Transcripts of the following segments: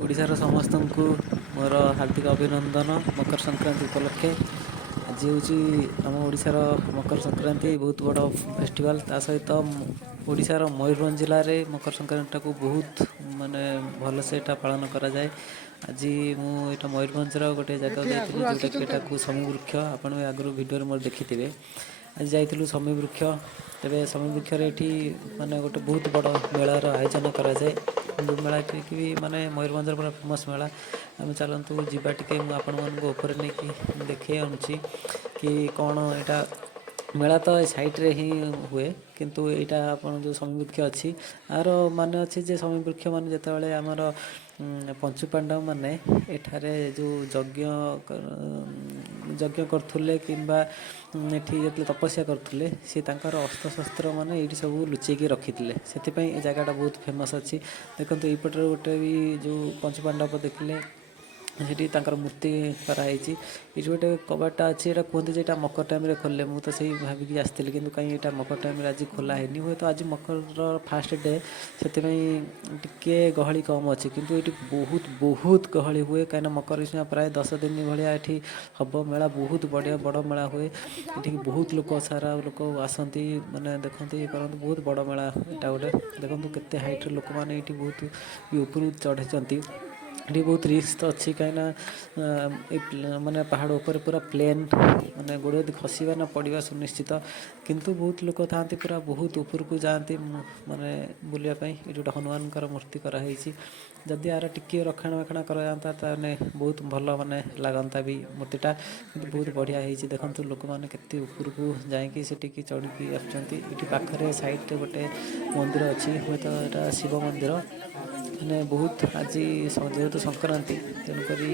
ଓଡ଼ିଶାର ସମସ୍ତଙ୍କୁ ମୋର ହାର୍ଦ୍ଦିକ ଅଭିନନ୍ଦନ ମକର ସଂକ୍ରାନ୍ତି ଉପଲକ୍ଷେ। ଆଜି ହେଉଛି ଆମ ଓଡ଼ିଶାର ମକର ସଂକ୍ରାନ୍ତି, ବହୁତ ବଡ଼ ଫେଷ୍ଟିଭାଲ୍। ତା ସହିତ ଓଡ଼ିଶାର ମୟୂରଭଞ୍ଜ ଜିଲ୍ଲାରେ ମକର ସଂକ୍ରାନ୍ତିଟାକୁ ବହୁତ ଭଲସେ ଏଇଟା ପାଳନ କରାଯାଏ। ଆଜି ମୁଁ ଏଇଟା ମୟୂରଭଞ୍ଜର ଗୋଟେ ଜାଗାକୁ ଯାଇଥିଲି, ଯେଉଁଟାକି ଏଟାକୁ ଶମୀ ବୃକ୍ଷ, ଆପଣ ଆଗରୁ ଭିଡ଼ିଓରେ ମୋର ଦେଖିଥିବେ। ଆଜି ଯାଇଥିଲୁ ଶମୀ ବୃକ୍ଷ। ତେବେ ଶମୀ ବୃକ୍ଷରେ ଏଠି ଗୋଟେ ବହୁତ ବଡ଼ ମେଳାର ଆୟୋଜନ କରାଯାଏ। ଯେଉଁ ମେଳାକି ମୟୂରଭଞ୍ଜର ପୁରା ଫେମସ୍ ମେଳା। ଆମେ ଚାଲନ୍ତୁ ଯିବା ଟିକେ, ମୁଁ ଆପଣମାନଙ୍କୁ ଉପରେ ନେଇକି ଦେଖେଇ ଆଣୁଛି କି କ'ଣ ଏଇଟା। ମେଳା ତ ଏ ସାଇଡ଼୍ରେ ହିଁ ହୁଏ, କିନ୍ତୁ ଏଇଟା ଆପଣ ଯେଉଁ ଶମୀ ବୃକ୍ଷ ଅଛି, ଆର ମାନେ ଅଛି ଯେ ଶମୀ ବୃକ୍ଷ ଯେତେବେଳେ ଆମର ପଞ୍ଚୁପାଣ୍ଡବମାନେ ଏଠାରେ ଯେଉଁ ଯଜ୍ଞ କରୁଥିଲେ କିମ୍ବା ଏଠି ଯେତେବେଳେ ତପସ୍ୟା କରୁଥିଲେ, ସେ ତାଙ୍କର ଅସ୍ତ୍ରଶସ୍ତ୍ର ଏଇଠି ସବୁ ଲୁଚେଇକି ରଖିଥିଲେ। ସେଥିପାଇଁ ଏ ଜାଗାଟା ବହୁତ ଫେମସ୍ ଅଛି। ଦେଖନ୍ତୁ ଏଇପଟରେ ଗୋଟେ ବି ଯେଉଁ ପଞ୍ଚୁପାଣ୍ଡବ ଦେଖିଲେ, ସେଠି ତାଙ୍କର ମୂର୍ତ୍ତି କରାହେଇଛି। ଏଇଠି ଗୋଟେ କବାଟଟା ଅଛି, ଏଇଟା କୁହନ୍ତି ଯେ ଏଇଟା ମକର ଟାଇମ୍ରେ ଖୋଲେ। ମୁଁ ତ ସେଇ ଭାବିକି ଆସିଥିଲି, କିନ୍ତୁ କାହିଁ ଏଇଟା ମକର ଟାଇମ୍ରେ ଆଜି ଖୋଲା ହେଇନି। ହୁଏତ ଆଜି ମକରର ଫାଷ୍ଟ ଡେ, ସେଥିପାଇଁ ଟିକେ ଗହଳି କମ୍ ଅଛି। କିନ୍ତୁ ଏଇଠି ବହୁତ ଗହଳି ହୁଏ, କାହିଁକିନା ମକର ପ୍ରାୟ 10 ଦିନ ଭଳିଆ ଏଠି ହେବ ମେଳା। ବହୁତ ବଡ଼ ମେଳା ହୁଏ। ଏଠିକି ବହୁତ ସାରା ଲୋକ ଆସନ୍ତି, ଦେଖନ୍ତି, କରନ୍ତି। ବହୁତ ବଡ଼ ମେଳା ଏଇଟା ଗୋଟେ। ଦେଖନ୍ତୁ କେତେ ହାଇଟ୍ର ଲୋକମାନେ ଏଇଠି ବହୁତ ଉପରକୁ ଚଢ଼ିଛନ୍ତି। ଏଠି ବହୁତ ରିସ୍କ ଅଛି, କାହିଁକିନା ପାହାଡ଼ ଉପରେ ପୁରା ପ୍ଲେନ୍, ଗୋଡ଼ ଯଦି ଖସିବା ନା ପଡ଼ିବା ସୁନିଶ୍ଚିତ। କିନ୍ତୁ ବହୁତ ଲୋକ ଥାଆନ୍ତି, ପୁରା ବହୁତ ଉପରକୁ ଯାଆନ୍ତି ବୁଲିବା ପାଇଁ। ଏଠି ଗୋଟେ ହନୁମାନଙ୍କର ମୂର୍ତ୍ତି କରାହେଇଛି। ଯଦି ଆର ଟିକିଏ ରକ୍ଷଣାବେକ୍ଷଣ କରାଯାଆନ୍ତା, ତାହେଲେ ବହୁତ ଭଲ ଲାଗନ୍ତା ବି ମୂର୍ତ୍ତିଟା। କିନ୍ତୁ ବହୁତ ବଢ଼ିଆ ହେଇଛି। ଦେଖନ୍ତୁ ଲୋକମାନେ କେତେ ଉପରକୁ ଯାଇକି ସେଠିକି ଚଢ଼ିକି ଆସୁଛନ୍ତି। ଏଠି ପାଖରେ ସାଇଡ଼୍ରେ ଗୋଟେ ମନ୍ଦିର ଅଛି, ହୁଏତ ଏଇଟା ଶିବ ମନ୍ଦିର। ବହୁତ ଆଜି ଯେହେତୁ ସଂକ୍ରାନ୍ତି, ତେଣୁକରି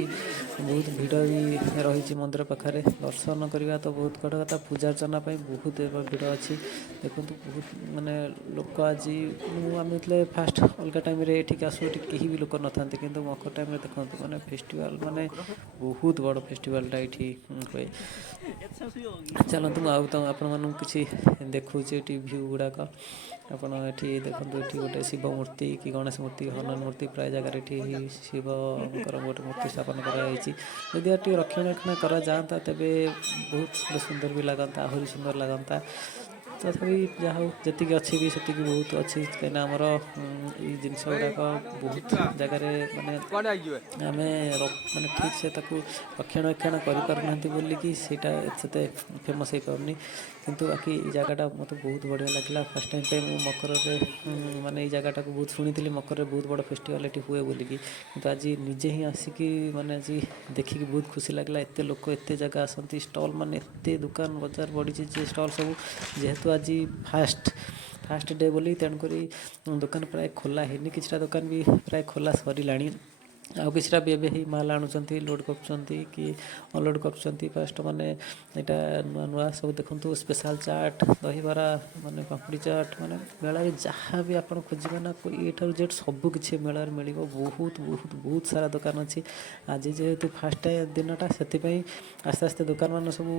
ବହୁତ ଭିଡ଼ ବି ରହିଛି ମନ୍ଦିର ପାଖରେ। ଦର୍ଶନ କରିବା ତ ବହୁତ ବଡ଼ କଥା, ପୂଜା ଅର୍ଚ୍ଚନା ପାଇଁ ବହୁତ ଭିଡ଼ ଅଛି। ଦେଖନ୍ତୁ ବହୁତ ଲୋକ ଆଜି ଆମେ ଯେତେବେଳେ ଫାଷ୍ଟ ଅଲଗା ଟାଇମ୍ରେ ଏଠିକି ଆସୁ, ଏଠି କେହି ବି ଲୋକ ନଥାନ୍ତି। କିନ୍ତୁ ମକର ଟାଇମ୍ରେ ଦେଖନ୍ତୁ ଫେଷ୍ଟିଭାଲ୍ ବହୁତ ବଡ଼ ଫେଷ୍ଟିଭାଲ୍ଟା ଏଇଠି ହୁଏ। ଚାଲନ୍ତୁ ମୁଁ ଆଉ ତ ଆପଣମାନଙ୍କୁ କିଛି ଦେଖାଉଛି ଏଠି ଭ୍ୟୁ ଗୁଡ଼ାକ। ଆପଣ ଏଠି ଦେଖନ୍ତୁ, ଏଠି ଗୋଟେ ଶିବ ମୂର୍ତ୍ତି କି ଗଣେଶ ମୂର୍ତ୍ତି, ହନୁମାନ ମୂର୍ତ୍ତି, ପ୍ରାୟ ଜାଗାରେ ଏଠି ଶିବଙ୍କର ଗୋଟେ ମୂର୍ତ୍ତି ସ୍ଥାପନ କରାଯାଇଛି। ଯଦି ଆଉ ଟିକେ ରକ୍ଷଣାବେକ୍ଷଣ କରାଯାଆନ୍ତା, ତେବେ ବହୁତ ସୁନ୍ଦର ବି ଲାଗନ୍ତା, ଆହୁରି ସୁନ୍ଦର ଲାଗନ୍ତା। ତଥାପି ଯାହା ହଉ, ଯେତିକି ଅଛି ବି ସେତିକି ବହୁତ ଅଛି। କାହିଁକିନା ଆମର ଏଇ ଜିନିଷ ଗୁଡ଼ାକ ବହୁତ ଜାଗାରେ ଆମେ ଠିକ୍ସେ ତାକୁ ରକ୍ଷଣାବେକ୍ଷଣ କରିପାରୁନାହାନ୍ତି ବୋଲିକି ସେଇଟା ସେତେ ଫେମସ୍ ହେଇପାରୁନି। କିନ୍ତୁ ବାକି ଏଇ ଜାଗାଟା ମୋତେ ବହୁତ ବଢ଼ିଆ ଲାଗିଲା। ଫାର୍ଷ୍ଟ ଟାଇମ୍ ପାଇଁ ମୁଁ ମକରରେ ଏଇ ଜାଗାଟାକୁ ବହୁତ ଶୁଣିଥିଲି, ମକରରେ ବହୁତ ବଡ଼ ଫେଷ୍ଟିଭାଲ୍ ଏଠି ହୁଏ ବୋଲିକି। କିନ୍ତୁ ଆଜି ନିଜେ ହିଁ ଆସିକି ଆଜି ଦେଖିକି ବହୁତ ଖୁସି ଲାଗିଲା। ଏତେ ଲୋକ, ଏତେ ଜାଗା ଆସନ୍ତି, ଷ୍ଟଲ୍ ଏତେ ଦୋକାନ ବଜାର ପଡ଼ିଛି ଯେ ଷ୍ଟଲ୍ ସବୁ। ଯେହେତୁ ଆଜି ଫାଷ୍ଟ ଡେ ବୋଲି, ତେଣୁକରି ଦୋକାନ ପ୍ରାୟ ଖୋଲା ହେଇନି। କିଛିଟା ଦୋକାନ ବି ପ୍ରାୟ ଖୋଲା ସରିଲାଣି। ଆଉ କିଛିଟା ବି ଏବେ ହିଁ ମାଲ୍ ଆଣୁଛନ୍ତି, ଲୋଡ଼୍ କରୁଛନ୍ତି କି ଅନଲୋଡ଼୍ କରୁଛନ୍ତି କଷ୍ଟମରମାନେ। ଏଇଟା ନୂଆ ସବୁ ଦେଖନ୍ତୁ, ସ୍ପେଶାଲ୍ ଚାଟ୍, ଦହିବରା, ପାମ୍ପୁଡ଼ି ଚାଟ୍, ମେଳାରେ ଯାହା ବି ଆପଣ ଖୋଜିବେ ନା, ଏ ଠାରୁ ଜେଡ଼୍ ସବୁ କିଛି ମେଳାରେ ମିଳିବ। ବହୁତ ସାରା ଦୋକାନ ଅଛି। ଆଜି ଯେହେତୁ ଫାଷ୍ଟ ଦିନଟା, ସେଥିପାଇଁ ଆସ୍ତେ ଆସ୍ତେ ଦୋକାନମାନ ସବୁ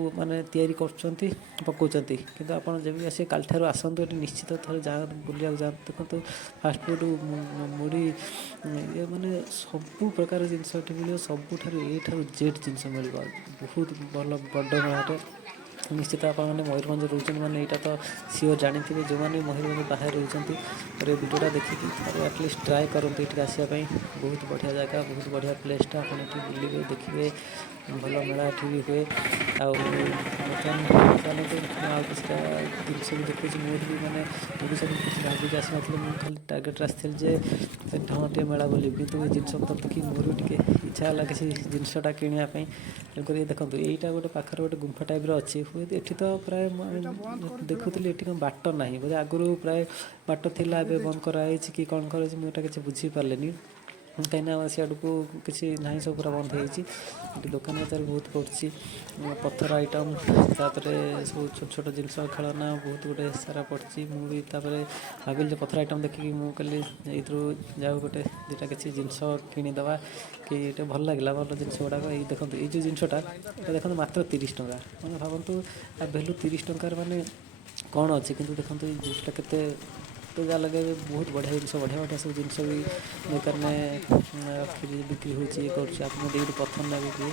ତିଆରି କରୁଛନ୍ତି, ପକାଉଛନ୍ତି। କିନ୍ତୁ ଆପଣ ଯେବେ ଆସିବେ, କାଲିଠାରୁ ଆସନ୍ତୁ, ଏଠି ନିଶ୍ଚିତ ଥରେ ଯାଆନ୍ତୁ, ବୁଲିବାକୁ ଯାଆନ୍ତୁ। ଦେଖନ୍ତୁ ଫାଷ୍ଟଫୁଡ଼୍, ମୁଢ଼ି, ସବୁ ପ୍ରକାର ଜିନିଷ ଏଠି ମିଳିବ। ସବୁଠାରୁ ଏ ଠାରୁ ଜେଡ଼୍ ଜିନିଷ ମିଳିବ। ବହୁତ ଭଲ ବଡ଼ ମେଳାଟେ। ନିଶ୍ଚିତ ଆପଣମାନେ ମୟୂରଭଞ୍ଜରେ ରହୁଛନ୍ତି ଏଇଟା ତ ସିଓର୍ ଜାଣିଥିବେ। ଯେଉଁମାନେ ମୟୂରଭଞ୍ଜ ବାହାରେ ରହୁଛନ୍ତି, ଥରେ ଭିଡ଼ିଓଟା ଦେଖିକି ଥରେ ଆଟଲିଷ୍ଟ ଟ୍ରାଏ କରନ୍ତୁ ଏଠିକି ଆସିବା ପାଇଁ। ବହୁତ ବଢ଼ିଆ ଜାଗା, ବହୁତ ବଢ଼ିଆ ପ୍ଲେସ୍ଟା। ଆପଣ ଏଠି ବୁଲିବେ, ଦେଖିବେ, ଭଲ ମେଳା ଏଠି ବି ହୁଏ। ଆଉ ବର୍ତ୍ତମାନ ଚାଲନ୍ତୁ, ମୁଁ ଆଉ କିଛିଟା ଜିନିଷ ବି ଦେଖାଉଛି। ମୋର ବି ମୁଁ ବି ସେମିତି କିଛି ଭାବିକି ଆସିନଥିଲି। ମୁଁ ଖାଲି ଟାର୍ଗେଟ୍ରେ ଆସିଥିଲି ଯେ ସେଠି ଟିକେ ମେଳା ବୁଲିବି। କିନ୍ତୁ ଏ ଜିନିଷପତ୍ର ଦେଖି ମୋର ବି ଟିକେ ଇଚ୍ଛା ହେଲା କିଛି ଜିନିଷଟା କିଣିବା ପାଇଁ। ତେଣୁକରି ଦେଖନ୍ତୁ, ଏଇଟା ଗୋଟେ ପାଖରେ ଗୋଟେ ଗୁମ୍ଫା ଟାଇପ୍ର ଅଛି। ହୁଏତ ଏଠି ତ ପ୍ରାୟ ଦେଖୁଥିଲି, ଏଠି କ'ଣ ବାଟ ନାହିଁ ବୋଧେ। ଆଗରୁ ପ୍ରାୟ ବାଟ ଥିଲା, ଏବେ ବନ୍ଦ କରାହେଇଛି କି କ'ଣ କରାହେଇଛି, ମୁଁ ଏଇଟା କିଛି ବୁଝିପାରିଲିନି। କାହିଁକିନା ସିଆଡ଼କୁ କିଛି ନାହିଁ, ସବୁ ପୁରା ବନ୍ଦ ହେଇଯାଇଛି। ଏଠି ଦୋକାନ ବଜାର ବହୁତ ପଡ଼ୁଛି, ପଥର ଆଇଟମ୍, ତାପରେ ସବୁ ଛୋଟ ଛୋଟ ଜିନିଷ, ଖେଳନା ବହୁତ ଗୋଟେ ସାରା ପଡ଼ିଛି। ମୁଁ ବି ତାପରେ ଭାବିଲି ଯେ ପଥର ଆଇଟମ୍ ଦେଖିକି ମୁଁ କହିଲି ଏଇଥିରୁ ଯାଉ ଗୋଟେ ଦୁଇଟା କିଛି ଜିନିଷ କିଣିଦେବା କି। ଏଇଟା ଭଲ ଲାଗିଲା, ଭଲ ଜିନିଷ ଗୁଡ଼ାକ। ଏଇ ଦେଖନ୍ତୁ, ଏଇ ଯେଉଁ ଜିନିଷଟା, ଏଇଟା ଦେଖନ୍ତୁ ମାତ୍ର 30 ଟଙ୍କା। ଭାବନ୍ତୁ, ଆ ଭ୍ୟାଲୁ 30 ଟଙ୍କାରେ କ'ଣ ଅଛି। କିନ୍ତୁ ଦେଖନ୍ତୁ ଏଇ ଜିନିଷଟା କେତେ तो ଯାହା ଲାଗେ ବହୁତ ବଢ଼ିଆ ଜିନିଷ ବଢ଼ିଆ ବଢ଼ିଆ ସବୁ ଜିନିଷ ବି ଦୋକାନରେ ରଖିକି ବିକ୍ରି ହେଉଛି ଇଏ କରୁଛି। ଆପଣ ଦେଇକି ପସନ୍ଦ ଲାଗୁଛି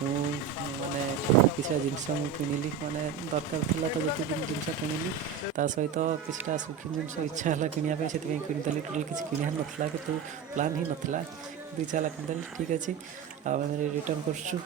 ମୁଁ ମାନେ କିଛିଟା ଜିନିଷ ମୁଁ କିଣିଲି ମାନେ ଦରକାର ଥିଲା ତ ଯେତିକି ଜିନିଷ କିଣିଲି ତା ସହିତ କିଛିଟା ଶୌଖିନ ଜିନିଷ ଇଚ୍ଛା ହେଲା କିଣିବା ପାଇଁ ସେଥିପାଇଁ କିଣିଦେଲି। ଟୋଟାଲି କିଛି କିଣିବାର ନଥିଲା କିନ୍ତୁ ପ୍ଲାନ୍ ହିଁ ନଥିଲା କିନ୍ତୁ ଇଚ୍ଛା ହେଲା କିଣିଦେଲି। ଠିକ୍ ଅଛି ଆଉ ଆମେ ରିଟର୍ଣ୍ଣ କରୁଛୁ।